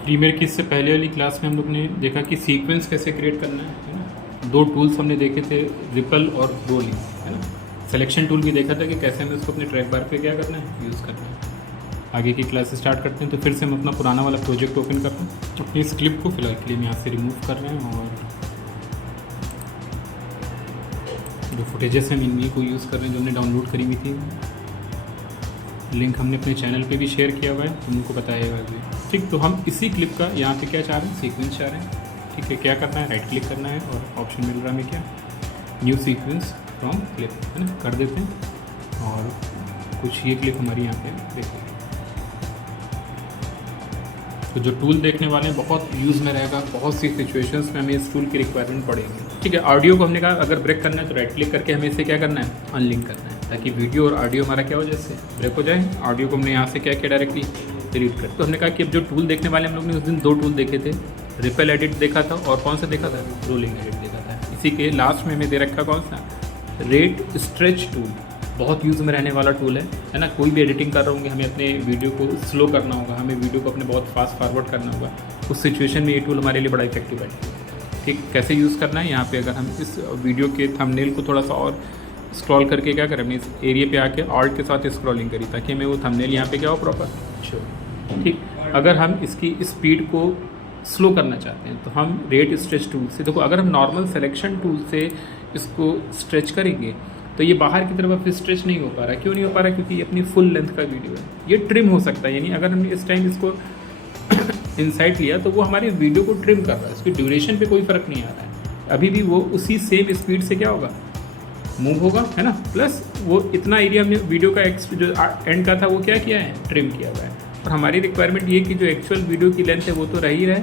Premiere की इससे पहले वाली क्लास में हम लोग ने देखा कि सीक्वेंस कैसे क्रिएट करना है ना। दो टूल्स हमने देखे थे, रिपल और रोलिंग, है ना। सिलेक्शन टूल भी देखा था कि कैसे हमें उसको अपने ट्रैक बार पे क्या करना है, यूज़ करना है। आगे की क्लास स्टार्ट करते हैं। तो फिर से हम अपना पुराना वाला प्रोजेक्ट ओपन कर रहे हैं। अपनी इस क्लिप को फिलहाल के लिए हम यहाँ से रिमूव कर रहे हैं और जो फुटेजेस हैं इन्हीं को यूज़ कर रहे हैं जो हमने डाउनलोड करी हुई थी। लिंक हमने अपने चैनल पे भी शेयर किया हुआ है, तुम उनको बताइएगा भी। ठीक, तो हम इसी क्लिप का यहाँ पे क्या चाह रहे हैं, सीक्वेंस चाह रहे हैं। ठीक है, क्या करना है, राइट क्लिक करना है और ऑप्शन मिल रहा है हमें क्या, न्यू सीक्वेंस फ्रॉम क्लिप, है ना, कर देते हैं। और कुछ ये क्लिप हमारी यहाँ पे देखिए। तो जो टूल देखने वाले हैं बहुत यूज़ में रहेगा, बहुत सी सिचुएशंस में हमें इस टूल की रिक्वायरमेंट पड़ेगी। ठीक है, ऑडियो को हमने कहा अगर ब्रेक करना है तो राइट क्लिक करके हमें इसे क्या करना है, अनलिंक करना है, ताकि वीडियो और ऑडियो हमारा क्या हो जाए, इससे ब्रेक हो जाए। ऑडियो को हमने यहाँ से क्या किया, डायरेक्टली डिलीट कर। तो हमने कहा कि अब जो टूल देखने वाले हम लोग ने उस दिन दो टूल देखे थे, रिपल एडिट देखा था और कौन सा देखा था, रोलिंग एडिट देखा था। इसी के लास्ट में हमें दे रखा कौन सा, रेट स्ट्रेच टूल। बहुत यूज़ में रहने वाला टूल है ना। कोई भी एडिटिंग कर रहे होंगे, हमें अपने वीडियो को स्लो करना होगा, हमें वीडियो को अपने बहुत फास्ट फॉरवर्ड करना होगा, उस सिचुएशन में ये टूल हमारे लिए बड़ा इफेक्टिव है। ठीक, कैसे यूज़ करना है, यहाँ पे अगर हम इस वीडियो के थंबनेल को थोड़ा सा और स्क्रॉल करके क्या करें, अपने इस एरिया पे आके ऑल्ट के साथ स्क्रॉलिंग करी ताकि हमें वो थंबनेल यहाँ पे क्या हो, प्रॉपर शो। ठीक, अगर हम इसकी स्पीड को स्लो करना चाहते हैं तो हम रेट स्ट्रेच टूल से, देखो अगर हम नॉर्मल सिलेक्शन टूल से इसको स्ट्रेच करेंगे तो ये बाहर की तरफ अब स्ट्रेच नहीं हो पा रहा। क्यों नहीं हो पा रहा, क्योंकि ये अपनी फुल लेंथ का वीडियो है। ये ट्रिम हो सकता है, यानी अगर हमने इस टाइम इसको इनसाइड लिया तो वो हमारे वीडियो को ट्रिम कर रहा है, इसकी ड्यूरेशन पे कोई फ़र्क नहीं आ रहा है। अभी भी वो उसी सेम स्पीड से क्या होगा, मूव होगा, है ना। प्लस वो इतना एरिया हमने वीडियो का जो एंड का था वो क्या किया है, ट्रिम किया हुआ है। और हमारी रिक्वायरमेंट ये कि जो एक्चुअल वीडियो की लेंथ है वो तो रही रहे,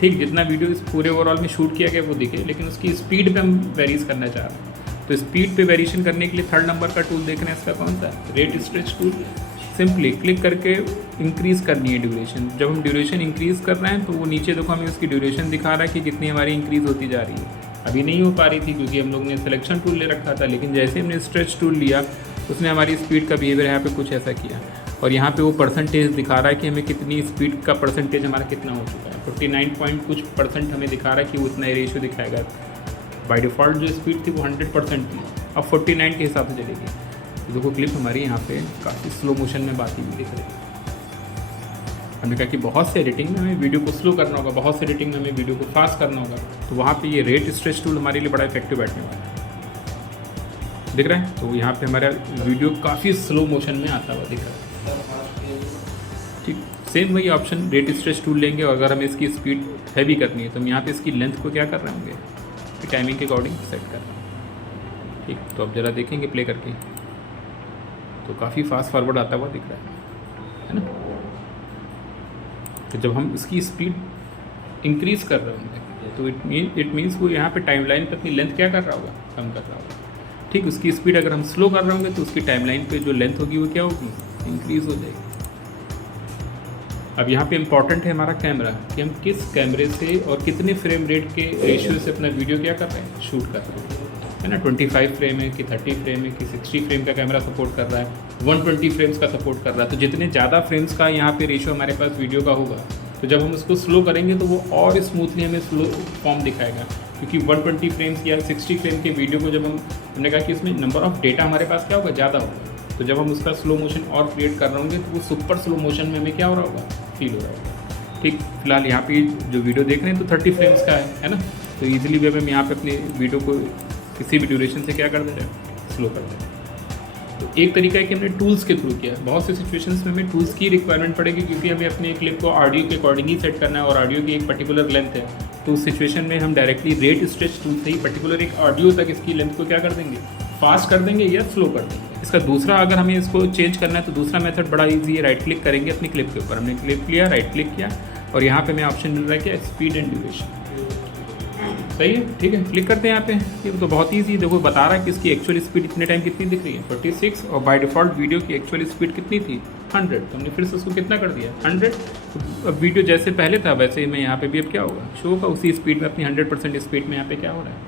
ठीक, जितना वीडियो इस पूरे ओवरऑल में शूट किया गया वो दिखे, लेकिन उसकी स्पीड पे हम वेरीज करना चाह रहे हैं। तो स्पीड पे वेरिएशन करने के लिए थर्ड नंबर का टूल देखना है, इसका कौन सा, rate stretch tool. Simply click करके इंक्रीज़ करनी है ड्यूरेशन। जब हम ड्यूरेशन इंक्रीज़ कर रहे हैं तो वो नीचे देखो हमें उसकी ड्यूरेशन दिखा रहा है कि कितनी हमारी इंक्रीज़ होती जा रही है। अभी नहीं हो पा रही थी क्योंकि हम लोग ने सिलेक्शन टूल ले रखा था, लेकिन जैसे हमने स्ट्रेच टूल लिया उसने हमारी स्पीड का बिहेवियर यहाँ पे कुछ ऐसा किया। और यहाँ पे वो परसेंटेज दिखा रहा है कि हमें कितनी स्पीड का परसेंटेज हमारा कितना हो चुका है, 49 पॉइंट कुछ % हमें दिखा रहा है कि वो उतना रेशियो दिखाएगा। बाय डिफ़ॉल्ट जो स्पीड थी वो 100% थी, अब 49 के हिसाब से चलेगी। तो देखो क्लिप हमारी यहाँ पे काफ़ी स्लो मोशन में बात ही दिख रही है। हमने कहा कि बहुत से एडिटिंग में हमें वीडियो को स्लो करना होगा, बहुत से एडिटिंग में हमें वीडियो को फास्ट करना होगा, तो वहाँ पे ये रेट स्ट्रेच टूल हमारे लिए बड़ा इफेक्टिव बैठने वाला है। दिख रहा है, तो यहाँ पे हमारा वीडियो काफ़ी स्लो मोशन में आता हुआ दिख रहा है। ठीक, सेम वही ऑप्शन रेट स्ट्रेच टूल लेंगे और अगर हमें इसकी स्पीड हैवी करनी है तो हम यहाँ पे इसकी लेंथ को क्या कर रहे होंगे, टाइमिंग के अकॉर्डिंग सेट कर रहे हैं। ठीक, तो अब ज़रा देखेंगे प्ले करके, तो काफ़ी फास्ट फॉरवर्ड आता हुआ दिख रहा है ना। तो जब हम इसकी स्पीड इंक्रीज़ कर रहे होंगे तो इट मीन्स वो यहाँ पे टाइमलाइन पे अपनी लेंथ क्या कर रहा होगा, कम कर रहा होगा। ठीक, उसकी स्पीड अगर हम स्लो कर रहे होंगे तो उसकी टाइमलाइन पे जो लेंथ होगी वो क्या होगी, इंक्रीज़ हो जाएगी। अब यहाँ पे इम्पॉर्टेंट है हमारा कैमरा, कि हम किस कैमरे से और कितने फ्रेम रेट के रेशियो से अपना वीडियो क्या कर रहे हैं, शूट कर रहे हैं, है ना। 25 फ्रेम है कि 30 फ्रेम है कि 60 फ्रेम का कैमरा सपोर्ट कर रहा है, 120 फ्रेम्स का सपोर्ट कर रहा है। तो जितने ज़्यादा फ्रेम्स का यहाँ पे रेशियो हमारे पास वीडियो का होगा, तो जब हम उसको स्लो करेंगे तो वो और स्मूथली हमें स्लो फॉर्म दिखाएगा। क्योंकि 120 फ्रेम्स या 60 फ्रेम के वीडियो को जब हमने कहा कि इसमें नंबर ऑफ़ डेटा हमारे पास क्या होगा, ज़्यादा होगा, तो जब हम उसका स्लो मोशन और क्रिएट कर रहे होंगे तो वो सुपर स्लो मोशन में हमें क्या हो रहा होगा, फील हो रहा होगा। ठीक, फिलहाल यहाँ पे जो वीडियो देख रहे हैं तो 30 फ्रेम्स का है ना। तो ईजिली वे हम यहाँ पे अपने वीडियो को किसी भी ड्यूरेशन से क्या कर दे रहे हैं, स्लो कर दे रहे हैं। तो एक तरीका है कि हमने टूल्स के थ्रू किया। बहुत से सिचुएशंस में हमें टूल्स की रिक्वायरमेंट पड़ेगी क्योंकि हमें अपने क्लिप को ऑडियो के अकॉर्डिंग ही सेट करना है और ऑडियो की एक पर्टिकुलर लेंथ है। तो उस सिचुएशन में हम डायरेक्टली रेट स्ट्रेच टूल से ही पर्टिकुलर एक ऑडियो तक इसकी लेंथ को क्या कर देंगे, फास्ट कर देंगे या स्लो कर देंगे। इसका दूसरा अगर हमें इसको चेंज करना है तो दूसरा मेथड बड़ा ईजी है, राइट क्लिक करेंगे अपनी क्लिप के ऊपर। हमने क्लिप लिया, राइट क्लिक किया और यहाँ पे हमें ऑप्शन मिल रहा है क्या, स्पीड एंड ड्यूरेशन। सही है, ठीक है, क्लिक करते हैं यहाँ पे। ये तो बहुत ईजी, देखो बता रहा है कि इसकी एक्चुअल स्पीड इतने टाइम कितनी दिख रही है, 46, और बाय डिफ़ॉल्ट वीडियो की एक्चुअल स्पीड कितनी थी, 100। तो हमने फिर से उसको कितना कर दिया, 100। तो अब वीडियो जैसे पहले था वैसे ही मैं यहाँ पे भी अब क्या होगा, शो होगा उसी स्पीड में, अपनी 100% स्पीड में यहाँ पे क्या हो रहा है।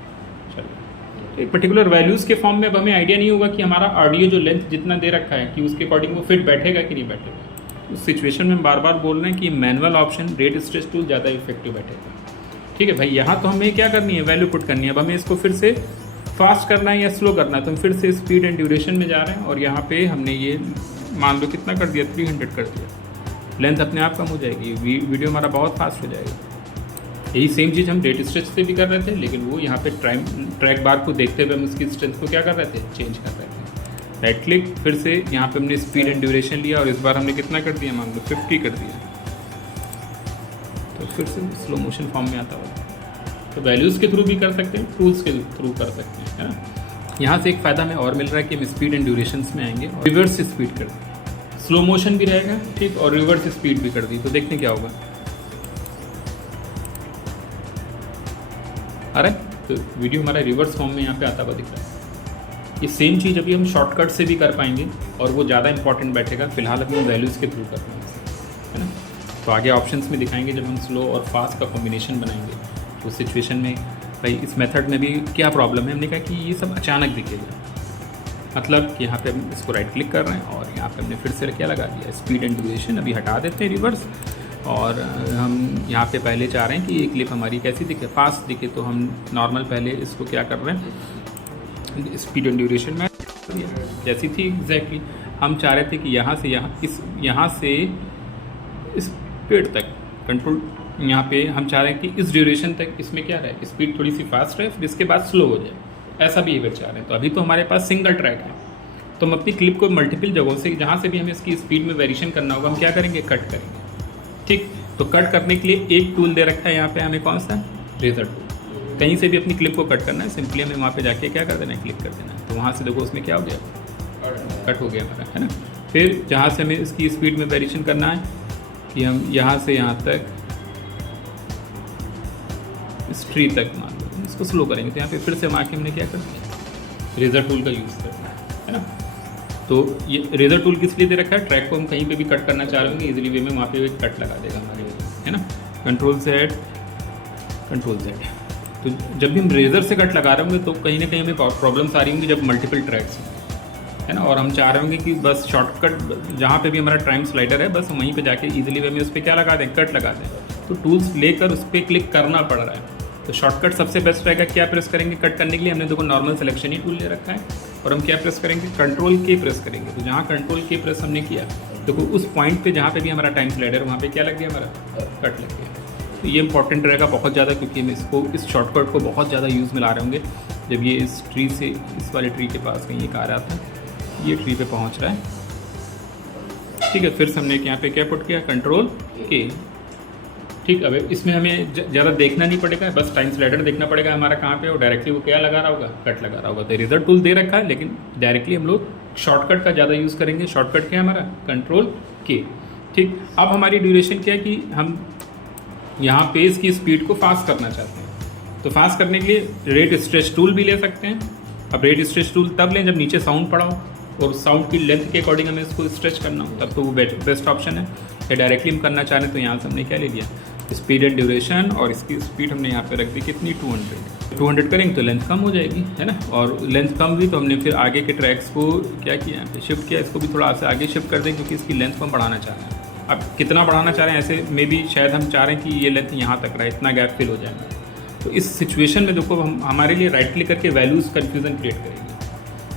चलो, एक पर्टिकुलर वैल्यूज़ के फॉर्म में अब हमें आइडिया नहीं होगा कि हमारा ऑडियो जो लेंथ जितना दे रखा है कि उसके अकॉर्डिंग वो फिट बैठेगा कि नहीं बैठेगा। उस सिचुएशन में हम बार बार बोल रहे हैं कि manual option rate stretch tool ज़्यादा इफेक्टिव बैठेगा। ठीक है भाई, यहाँ तो हमें क्या करनी है, वैल्यू पुट करनी है। अब हमें इसको फिर से फास्ट करना है या स्लो करना है, तो हम फिर से स्पीड एंड ड्यूरेशन में जा रहे हैं और यहाँ पे हमने ये मान लो कितना कर दिया, 300 कर दिया। लेंथ अपने आप कम हो जाएगी, वीडियो हमारा बहुत फास्ट हो जाएगा। यही सेम चीज़ हम रेट स्ट्रेच से भी कर रहे थे, लेकिन वो यहाँ पे ट्रैक बार को देखते हुए हम उसकी स्ट्रेंथ को क्या कर रहे थे, चेंज कर रहे थे। राइट क्लिक, फिर से यहाँ पे हमने स्पीड एंड ड्यूरेशन लिया और इस बार हमने कितना कर दिया, मान लो 50 कर दिया, तो फिर से स्लो मोशन फॉर्म में आता होगा। तो वैल्यूज़ के थ्रू भी कर सकते हैं, टूल्स के थ्रू कर सकते हैं, है ना। यहाँ से एक फ़ायदा हमें और मिल रहा है कि हम स्पीड एंड ड्यूरेशंस में आएंगे और रिवर्स स्पीड कर दी, स्लो मोशन भी रहेगा, ठीक, और रिवर्स स्पीड भी कर दी। तो देखते क्या होगा। अरे तो वीडियो हमारा रिवर्स फॉर्म में यहाँ पे आता हुआ दिख रहा है। ये सेम चीज़ अभी हम शॉर्टकट से भी कर पाएंगे और वो ज़्यादा इंपॉर्टेंट बैठेगा। फिलहाल अभी हम वैल्यूज़ के थ्रू कर रहे हैं, है ना। तो आगे ऑप्शंस में दिखाएंगे जब हम स्लो और फास्ट का कॉम्बिनेशन बनाएंगे, तो सिचुएशन में भाई इस मेथड में भी क्या प्रॉब्लम है। हमने कहा कि ये सब अचानक दिखेगा, मतलब कि यहाँ पे हम इसको राइट क्लिक कर रहे हैं और यहाँ पे हमने फिर से क्या लगा दिया, स्पीड एंड ड्यूरेशन। अभी हटा देते हैं रिवर्स, और हम यहाँ पे पहले चाह रहे हैं कि ये क्लिप हमारी कैसी दिखे, फास्ट दिखे। तो हम नॉर्मल पहले इसको क्या कर रहे हैं, स्पीड एंड ड्यूरेशन में जैसी थी एग्जैक्टली हम चाह रहे थे कि यहाँ से इस पेड़ तक कंट्रोल, यहाँ पे हम चाह रहे हैं कि इस ड्यूरेशन तक इसमें क्या रहे, स्पीड थोड़ी सी फास्ट रहे, फिर इसके बाद स्लो हो जाए, ऐसा बिहेवियर चाह रहे हैं। तो अभी तो हमारे पास सिंगल ट्रैक है, तो हम अपनी क्लिप को मल्टीपल जगहों से जहाँ से भी हमें इसकी स्पीड में वेरिएशन करना होगा, हम क्या करेंगे, कट करेंगे। ठीक, तो कट करने के लिए एक टूल दे रखा है यहाँ पे हमें, कौन सा, रेजर टूल। कहीं से भी अपनी क्लिप को कट करना है, सिंपली हमें वहाँ पे जाके क्या कर देना है, क्लिक कर देना है। तो वहाँ से देखो उसमें क्या हो गया, कट हो गया हमारा, है ना। फिर जहाँ से हमें इसकी स्पीड में वेरिएशन करना है कि हम यहाँ से यहाँ तक इस ट्री तक मान लो इसको स्लो करेंगे, तो यहाँ पे फिर से हम आके हमने क्या कर दिया, रेजर टूल का यूज़ करना है ना। तो ये रेजर टूल किस लिए दे रखा है, ट्रैक को हम कहीं पे भी कट करना चाह रहे होंगे इजीली वे में, वहाँ पे कट लगा देगा हमारे, है ना। कंट्रोल Z, तो जब भी हम रेजर से कट लगा रहे होंगे तो कहीं ना कहीं हमें प्रॉब्लम्स आ रही होंगी जब मल्टीपल ट्रैक्स, है ना। और हम चाह रहे होंगे कि बस शॉर्टकट जहाँ पे भी हमारा टाइम स्लाइडर है, बस वहीं पे जाके इजीली वे में उस पर क्या लगा दें, कट लगा दें। तो टूल्स लेकर उस पर क्लिक करना पड़ रहा है। तो शॉर्टकट सबसे बेस्ट रहेगा, क्या प्रेस करेंगे कट करने के लिए, हमने देखो नॉर्मल सिलेक्शन ही टूल ले रखा है, और हम क्या प्रेस करेंगे, कंट्रोल के प्रेस करेंगे। तो जहाँ कंट्रोल के प्रेस हमने किया, देखो उस पॉइंट पे जहाँ पे भी हमारा टाइम स्लाइडर, वहाँ पे क्या लग गया, हमारा कट लग गया। तो ये इंपॉर्टेंट रहेगा बहुत ज़्यादा, क्योंकि हम इसको, इस शॉर्टकट को बहुत ज़्यादा यूज़ में ला रहे होंगे। जब ये इस ट्री से, इस वाले ट्री के पास कहीं एक आ रहा था, ये ट्री पे पहुँच रहा है, ठीक है। फिर से हमने यहाँ पे क्या पुट किया, कंट्रोल के, ठीक। अब इसमें हमें ज़्यादा देखना नहीं पड़ेगा, बस टाइम स्लाइडर देखना पड़ेगा हमारा कहाँ पे, और डायरेक्टली वो क्या लगा रहा होगा, कट लगा रहा होगा। तो रेजर टूल दे रखा है, लेकिन डायरेक्टली हम लोग शॉर्टकट का ज़्यादा यूज़ करेंगे। शॉर्टकट क्या है हमारा, कंट्रोल के, ठीक। अब हमारी ड्यूरेशन क्या है कि हम यहाँ पेज की स्पीड को फास्ट करना चाहते हैं, तो फास्ट करने के लिए रेट स्ट्रेच टूल भी ले सकते हैं। अब रेट स्ट्रेच टूल तब लें जब नीचे साउंड पड़ा हो और साउंड की लेंथ के अकॉर्डिंग हमें इसको स्ट्रेच करना हो, तब तो वो बेस्ट ऑप्शन है। या डायरेक्टली हम करना चाह रहे हैं, तो यहाँ से हमने क्या ले लिया, स्पीड एंड ड्यूरेशन, और इसकी स्पीड हमने यहाँ पे रख दी कितनी, 200 करेंगे तो लेंथ कम हो जाएगी, है ना। और लेंथ कम हुई तो हमने फिर आगे के ट्रैक्स को क्या किया, यहाँ पे शिफ्ट किया, इसको भी थोड़ा से आगे शिफ्ट कर दें, क्योंकि इसकी लेंथ को हम बढ़ाना चाह रहे हैं। अब कितना बढ़ाना चाह रहे हैं, ऐसे में भी शायद हम चाह रहे हैं कि ये लेंथ यहाँ तक रहे, इतना गैप फिल हो जाएगा। तो इस सिचुएशन में देखो हम हमारे लिए राइट क्लिक करके वैल्यूज़ कन्फ्यूजन क्रिएट करेंगे,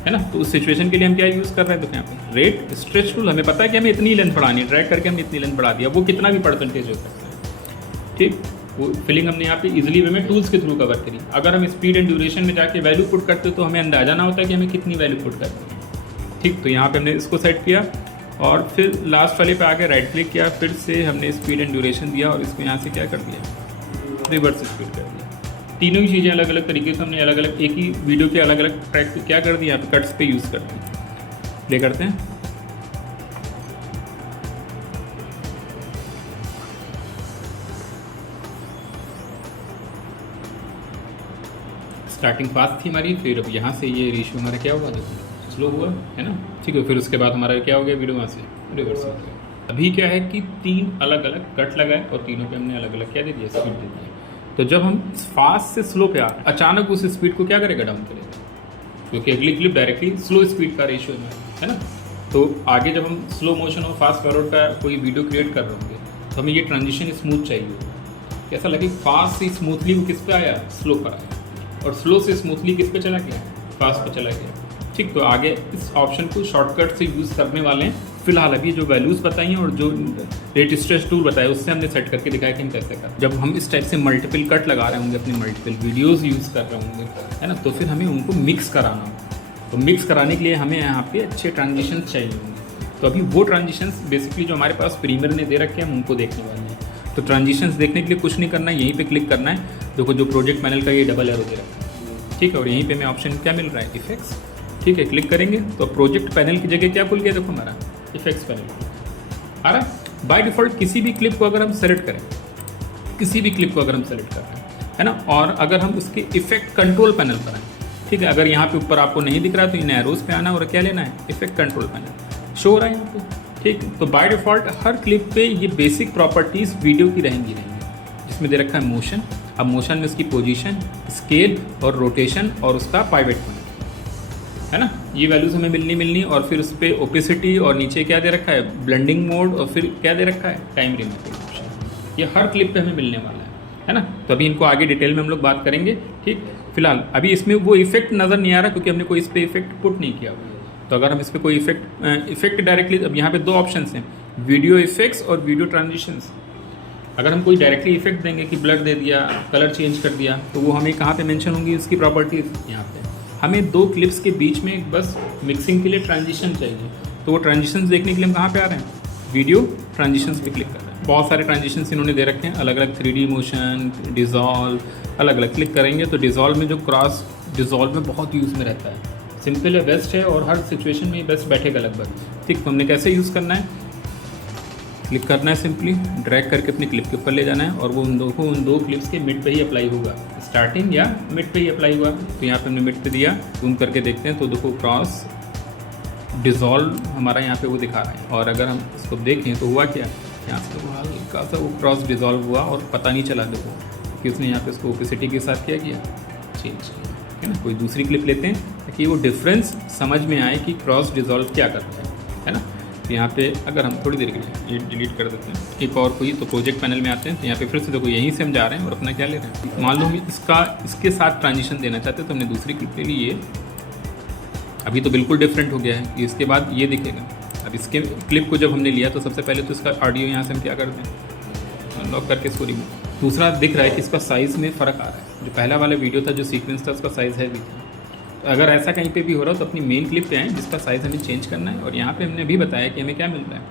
है ना। तो उस सिचुएशन के लिए हम क्या यूज़ कर रहे हैं, तो यहाँ पे रेट स्ट्रेच टूल, हमें पता है कि हमें इतनी लेंथ बढ़ानी है, ड्रैग करके हमने इतनी लेंथ बढ़ा दिया, वो कितना भी परसेंटेज हो सकता है, ठीक। वो फिलिंग हमने यहाँ पे इजीली वे में टूल्स के थ्रू कवर करी। अगर हम स्पीड एंड ड्यूरेशन में जाके वैल्यू पुट करते तो हमें अंदाजा ना होता कि हमें कितनी वैल्यू पुट करनी है, ठीक। तो यहाँ पे हमने इसको सेट किया और फिर लास्ट वाले पे आके राइट क्लिक किया, फिर से हमने स्पीड एंड ड्यूरेशन दिया और इसको यहाँ से क्या कर दिया, रिवर्स स्पीड कर दिया। तीनों ही चीज़ें अलग अलग तरीके से हमने अलग अलग एक ही वीडियो के अलग अलग ट्रैक पे क्या कर दिया, यहाँ पे कट्स पे यूज़ कर दिया। प्ले करते हैं, स्टार्टिंग फास्ट थी हमारी, फिर अब यहाँ से ये रेशियो हमारा क्या होगा, देखो स्लो हुआ, है ना, ठीक है। फिर उसके बाद हमारा क्या हो गया, वीडियो वहाँ से रिवर्स हो गया। अभी क्या है कि 3 अलग अलग कट लगाए और तीनों पे हमने अलग अलग क्या दे दिया, स्पीड दे दिया। तो जब हम फास्ट से स्लो पे आ रहे हैं, अचानक उस स्पीड को क्या करेगा, डाउन करेगा, क्योंकि अगली क्लिप डायरेक्टली स्लो स्पीड का रेशियो है ना। तो आगे जब हम स्लो मोशन और फास्ट फॉरवर्ड का कोई वीडियो क्रिएट कर रहे होंगे तो हमें ये ट्रांजिशन स्मूथ चाहिए होगा। कैसा लगे, फास्ट से स्मूथली वो किस पे आया, स्लो पर आया, और स्लो से स्मूथली किस पे चला गया, फास्ट पे चला गया। ठीक, तो आगे इस ऑप्शन को शॉर्टकट से यूज़ करने वाले हैं। फिलहाल अभी जो वैल्यूज़ बताई हैं और जो रेट स्ट्रेच टूल बताया उससे हमने सेट करके दिखाया कि हम कैसे कर। जब हम इस टाइप से मल्टीपल कट लगा रहे होंगे, अपनी मल्टीपल वीडियोज़ यूज़ कर रहे होंगे, है ना, तो फिर हमें उनको मिक्स कराना होगा। तो मिक्स कराने के लिए हमें यहाँ पे अच्छे ट्रांजिशन चाहिए होंगे। तो अभी वो ट्रांजिशंस बेसिकली जो हमारे पास प्रीमियर ने दे रखे हैं हम उनको देखने वाले हैं। तो ट्रांजिशंस देखने के लिए कुछ नहीं करना है, यहीं पे क्लिक करना है। देखो जो प्रोजेक्ट पैनल का ये डबल एरो दे रखा है, ठीक है, और यहीं पे हमें ऑप्शन क्या मिल रहा है, इफेक्ट्स। ठीक है, क्लिक करेंगे तो प्रोजेक्ट पैनल की जगह क्या खुल गया, देखो हमारा इफेक्ट्स पैनल आ रहा है। बाय डिफ़ॉल्ट किसी भी क्लिप को अगर हम सेलेक्ट करें, किसी भी क्लिप को अगर हम सेलेक्ट कर रहे हैं, है ना, और अगर हम उसके इफेक्ट कंट्रोल पैनल पर आए, ठीक है, अगर यहाँ पे ऊपर आपको नहीं दिख रहा तो इन एरोज पे आना और क्या लेना है, इफेक्ट कंट्रोल पैनल शो हो रहा है यहाँ पे। ठीक, तो बाय डिफ़ॉल्ट हर क्लिप पे ये बेसिक प्रॉपर्टीज़ वीडियो की रहेंगी जिसमें दे रखा है मोशन। अब मोशन में उसकी पोजीशन, स्केल और रोटेशन और उसका पाइवेट पॉइंट, है ना, ये वैल्यूज़ हमें मिलनी और फिर उस पर ओपेसिटी और नीचे क्या दे रखा है, ब्लेंडिंग मोड, और फिर क्या दे रखा है, टाइम रिमूविंग ऑप्शन। ये हर क्लिप पे हमें मिलने वाला है ना। तो अभी इनको आगे डिटेल में हम लोग बात करेंगे। ठीक, फिलहाल अभी इसमें वो इफेक्ट नज़र नहीं आ रहा क्योंकि हमने कोई इस पर इफेक्ट पुट नहीं किया हुआ। तो अगर हम इस पर कोई इफेक्ट डायरेक्टली, अब यहाँ पे दो ऑप्शन हैं, वीडियो इफेक्ट्स और वीडियो ट्रांजिशंस। अगर हम कोई डायरेक्टली इफेक्ट देंगे कि ब्लर दे दिया, कलर चेंज कर दिया, तो वो हमें कहाँ पे मेंशन होंगी, उसकी प्रॉपर्टीज़ यहाँ पे। हमें दो क्लिप्स के बीच में बस मिक्सिंग के लिए ट्रांजिशन चाहिए, तो वो ट्रांजिशंस देखने के लिए हम कहाँ पे आ रहे हैं, वीडियो ट्रांजिशंस पे क्लिक कर रहे हैं। बहुत सारे ट्रांजिशंस इन्होंने दे रखे हैं, अलग अलग 3D मोशन, डिज़ोल्व, अलग अलग। क्लिक करेंगे तो डिज़ोल्व में जो क्रॉस डिज़ोल्व में बहुत यूज़ में रहता है, सिंपल है, बेस्ट है और हर सिचुएशन में बेस्ट बैठेगा लगभग। ठीक, तो हमने कैसे यूज़ करना है, क्लिक करना है, सिंपली ड्रैग करके अपनी क्लिप के ऊपर ले जाना है और वो उन दो क्लिप्स के मिड पे ही अप्लाई होगा, स्टार्टिंग या मिड पे ही अप्लाई हुआ। तो यहाँ पे हमने मिड पे दिया, जूम करके देखते हैं तो देखो क्रॉस डिज़ोल्व हमारा यहाँ पे वो दिखा रहा है। और अगर हम इसको देखें तो हुआ क्या, यहाँ से तो हल्का सा वो क्रॉस डिज़ोल्व हुआ और पता नहीं चला देखो कि उसने यहाँ पे उसको ओपेसिटी के साथ क्या किया, चेंज किया, है ना। कोई दूसरी क्लिप लेते हैं ताकि वो डिफरेंस समझ में आए कि क्रॉस डिज़ोल्व क्या करता है ना। तो यहाँ पे अगर हम थोड़ी देर के लिए ये डिलीट कर देते हैं, एक और कोई, तो प्रोजेक्ट पैनल में आते हैं तो यहाँ पे फिर से देखो यहीं से हम जा रहे हैं और अपना क्या ले रहे हैं। मान लो हम इसके साथ ट्रांजिशन देना चाहते हैं तो हमने दूसरी क्लिप ले ली, ये अभी तो बिल्कुल डिफरेंट हो गया है। इसके बाद ये दिखेगा, अब इसके क्लिप को जब हमने लिया तो सबसे पहले तो इसका ऑडियो यहाँ से हम क्या करते हैं, अनलॉक करके इसको रिमूव। दूसरा दिख रहा है कि इसका साइज़ में फ़र्क आ रहा है, जो पहला वाला वीडियो था जो सीक्वेंस था उसका साइज़ हैवी था। अगर ऐसा कहीं पे भी हो रहा हो तो अपनी मेन क्लिप पे आएँ जिसका साइज़ हमें चेंज करना है। और यहाँ पे हमने भी बताया कि हमें क्या मिल रहा है,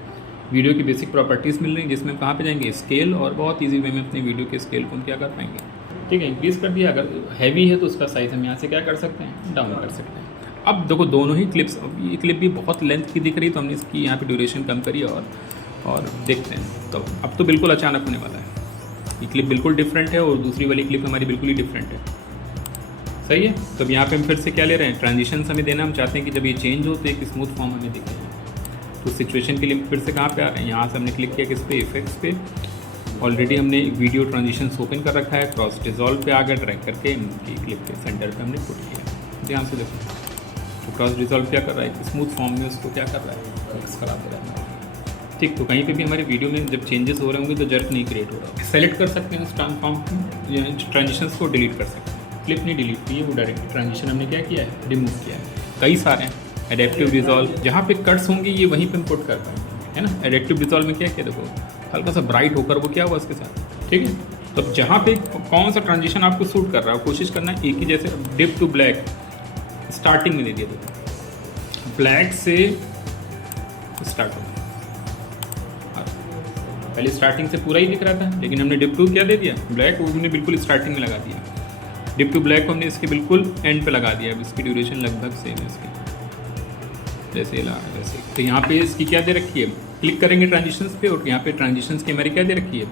वीडियो की बेसिक प्रॉपर्टीज़ मिल रही हैं, जिसमें हम कहाँ पे जाएंगे, स्केल, और बहुत इजी वे में अपनी वीडियो के स्केल को हम क्या कर पाएंगे, ठीक है, इंक्रीज़ कर दिया। अगर हैवी है तो उसका साइज़ हम यहाँ से क्या कर सकते हैं, डाउन कर सकते हैं। अब देखो दोनों ही क्लिप्स, अब ये क्लिप भी बहुत लेंथ की दिख रही तो हमने इसकी यहाँ पर ड्यूरेशन कम करी और देखते हैं। तो अब तो बिल्कुल अचानक होने वाला है, ये क्लिप बिल्कुल डिफरेंट है और दूसरी वाली क्लिप हमारी बिल्कुल ही डिफरेंट है, सही है। तो अब यहाँ पे हम फिर से क्या ले रहे हैं, ट्रांजिशंस हमें देना, हम चाहते हैं कि जब ये चेंज हो तो एक स्मूथ फॉर्म हमें दिखे। तो सिचुएशन के लिए फिर से कहाँ पे आ रहे हैं, यहाँ से हमने क्लिक किया किस पे, इफेक्ट्स पे। ऑलरेडी हमने वीडियो ट्रांजिशंस ओपन कर रखा है, क्रॉस डिज़ोल्व पे आकर ड्रैग करके क्लिप के सेंटर पे हमने पुट किया। ध्यान से देखो तो क्रॉस डिज़ोल्व क्या कर रहा है, स्मूथ फॉर्म में उसको क्या कर रहा है, मिक्स करा दे रहा है। ठीक, तो कहीं पे भी हमारी वीडियो में जब चेंजेस हो रहे होंगे तो जर्क नहीं क्रिएट हो रहा है। सेलेक्ट कर सकते हैं उस ट्रांसफॉर्म ट्रांजिशंस को डिलीट कर सकते हैं। क्लिप नहीं डिलीट की है, वो डायरेक्ट ट्रांजिशन हमने क्या किया है, रिमूव किया है। कई सारे हैं, एडेप्टिव डिज़ोल्व, जहाँ पे कट्स होंगे ये वहीं पे हम पुट कर पाएंगे, है ना। एडेप्टिव डिज़ोल्व में क्या किया, देखो हल्का सा ब्राइट होकर वो क्या हुआ इसके साथ, ठीक है। तो जहाँ पे कौन सा ट्रांजिशन आपको सूट कर रहा है कोशिश करना है एक ही जैसे। डिप टू ब्लैक स्टार्टिंग में दे दिया, देखो ब्लैक से स्टार्ट होगा, पहले स्टार्टिंग से पूरा ही दिख रहा था लेकिन हमने डिप टू क्या दे दिया, ब्लैक, वो हमने बिल्कुल स्टार्टिंग में लगा दिया। डिप टू ब्लैक को हमने इसके बिल्कुल एंड पे लगा दिया। अब इसकी ड्यूरेशन लगभग सेम है इसकी, जैसे ला वैसे। तो यहाँ पे इसकी क्या दे रखी है, क्लिक करेंगे ट्रांजिशंस पे और यहाँ पे ट्रांजिशंस की हमारी क्या दे रखी है,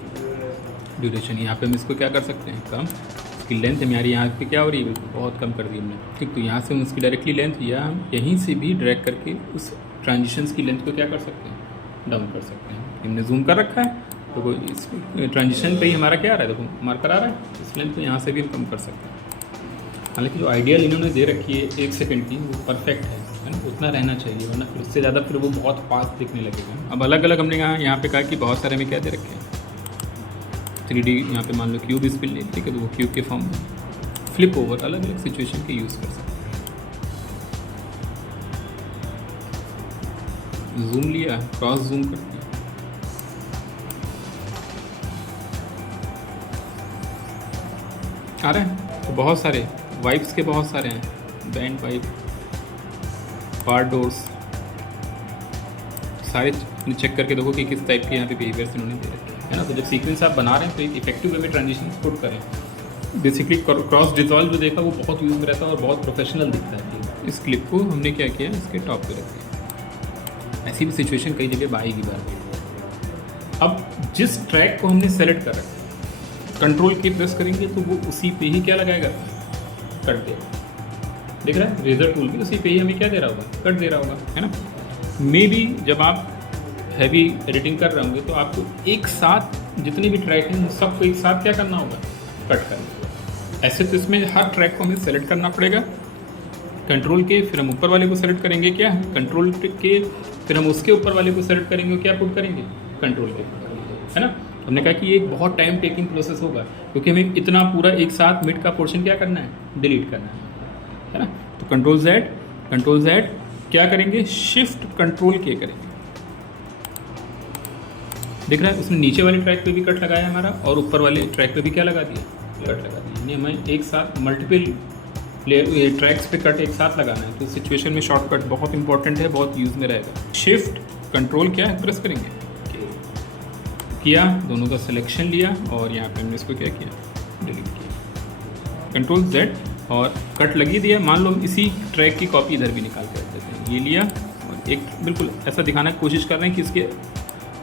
ड्यूरेशन। यहाँ पे हम इसको क्या कर सकते हैं, कम। इसकी लेंथ हमारी यहाँ पे क्या हो रही है, बहुत कम कर दी हमने। ठीक, तो यहाँ से हम इसकी डायरेक्टली लेंथ, या हम यहीं से भी ड्रैग करके उस ट्रांजिशंस की लेंथ को क्या कर सकते हैं, डाउन कर सकते हैं। हमने जूम कर रखा है तो इस ट्रांजिशन पे ही हमारा क्या आ रहा है, देखो मार्कर आ रहा है, इस लेंथ को यहाँ से भी हम कम कर सकते हैं। हालांकि जो आइडियल इन्होंने दे रखी है 1 सेकंड की, वो परफेक्ट है ना, वो उतना रहना चाहिए, वरना फिर उससे ज़्यादा फिर वो बहुत फास्ट दिखने लगेगा। अब अलग अलग हमने कहा यहाँ पे कहा कि बहुत सारे हमें क्या दे रखे हैं 3D, यहाँ पे मान लो क्यूब इस पर ले, ठीक है, तो वो क्यूब के फॉर्म में फ्लिप ओवर अलग अलग सिचुएशन के यूज़ कर सकते हैं। जूम लिया, क्रॉस जूम कर दिया, आ रहे हैं। तो बहुत सारे वाइप्स के बहुत सारे हैं, बैंड वाइप, पार्ट डोर्स, सारे चेक करके देखो कि किस टाइप के यहाँ पे बिहेवियर्स इन्होंने दे रखे है ना। तो जब सीक्वेंस आप बना रहे हैं तो एक इफेक्टिव वे में ट्रांजिशन पुट करें। बेसिकली क्रॉस डिजॉल्व जो देखा वो बहुत यूज़ में रहता है और बहुत प्रोफेशनल दिखता है। इस क्लिप को हमने क्या किया, इसके टॉप पे रखा। ऐसी भी सिचुएशन कई जगह आएगी बार। अब जिस ट्रैक को हमने सेलेक्ट कर रखा, कंट्रोल की प्रेस करेंगे तो वो उसी पे ही क्या लगाएगा, कट देगा। देख रहा है रेजर टूल भी उसी पे ही हमें क्या दे रहा होगा, कट दे रहा होगा, है ना। मे बी जब आप हैवी एडिटिंग कर रहे होंगे तो आपको एक साथ जितने भी ट्रैक हैं सबको एक साथ क्या करना होगा, कट करना होगा। ऐसे तो इसमें हर ट्रैक को हमें सेलेक्ट करना पड़ेगा कंट्रोल के, फिर हम ऊपर वाले को सेलेक्ट करेंगे क्या, कंट्रोल के, फिर हम उसके ऊपर वाले को सेलेक्ट करेंगे, क्या पुट करेंगे, कंट्रोल के, है ना। हमने कहा कि ये एक बहुत टाइम टेकिंग प्रोसेस होगा क्योंकि हमें इतना पूरा एक साथ मिड का पोर्शन क्या करना है, डिलीट करना है ना। तो कंट्रोल Z क्या करेंगे, शिफ्ट कंट्रोल के करेंगे। दिख रहा है उसने नीचे वाले ट्रैक पे भी कट लगाया हमारा और ऊपर वाले ट्रैक पे भी क्या लगा दिया, कट लगा दिया। यानी हमें एक साथ मल्टीपल ट्रैक्स पे कट एक साथ लगाना है। तो सिचुएशन में शॉर्टकट बहुत इंपॉर्टेंट है, बहुत यूज़ में रहेगा। शिफ्ट कंट्रोल क्या है, प्रेस करेंगे, किया, दोनों का सिलेक्शन लिया और यहाँ पे हमने इसको क्या किया, डिलीट किया। कंट्रोल Z और कट लगी दिया। मान लो हम इसी ट्रैक की कॉपी इधर भी निकाल कर रख देते हैं, ये लिया और एक बिल्कुल ऐसा दिखाने की कोशिश कर रहे हैं कि इसके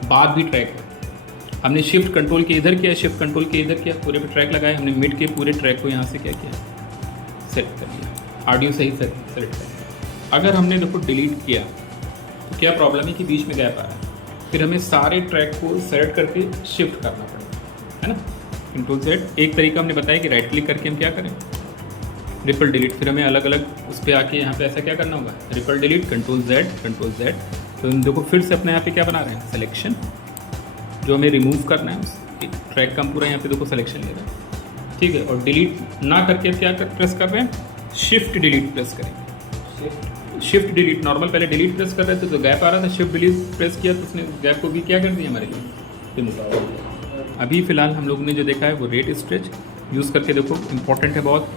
बाद भी ट्रैक है। हमने शिफ्ट कंट्रोल के इधर किया, शिफ्ट कंट्रोल के इधर किया, पूरे पे ट्रैक लगाए। हमने मिड के पूरे ट्रैक को यहाँ से क्या किया, सेट कर लिया, ऑडियो सही सेलेक्ट कर लिया। अगर हमने देखो डिलीट किया तो क्या प्रॉब्लम है कि बीच में गैप आ रहा है, फिर हमें सारे ट्रैक को सेलेक्ट करके शिफ्ट करना पड़ेगा, है ना। Control Z। एक तरीका हमने बताया कि राइट क्लिक करके हम क्या करें, रिपल डिलीट, फिर हमें अलग अलग उस पर आके यहाँ पे ऐसा क्या करना होगा, रिपल डिलीट, कंट्रोल Z। तो हम देखो फिर से अपने यहाँ पे क्या बना रहे हैं, सिलेक्शन, जो हमें रिमूव करना है उस ट्रैक का हम पूरा यहाँ पे देखो सिलेक्शन ले रहे हैं, ठीक है। और डिलीट ना करके क्या प्रेस कर रहे हैं, शिफ्ट डिलीट प्रेस करेंगे। शिफ्ट डिलीट, नॉर्मल पहले डिलीट प्रेस कर रहे थे तो गैप आ रहा था, शिफ्ट डिलीट प्रेस किया तो उसने गैप को भी क्या कर दिया हमारे लिए, रिमूव। अभी फ़िलहाल हम लोगों ने जो देखा है वो रेट स्ट्रेच यूज़ करके देखो, इंपॉर्टेंट है बहुत।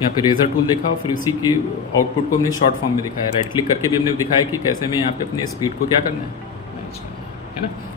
यहाँ पे रेजर टूल देखा और फिर उसी की आउटपुट को हमने शॉर्ट फॉर्म में दिखाया। राइट क्लिक करके भी हमने दिखाया कि कैसे में यहाँ पे अपने स्पीड को क्या करना है, मैनेज करना है ना।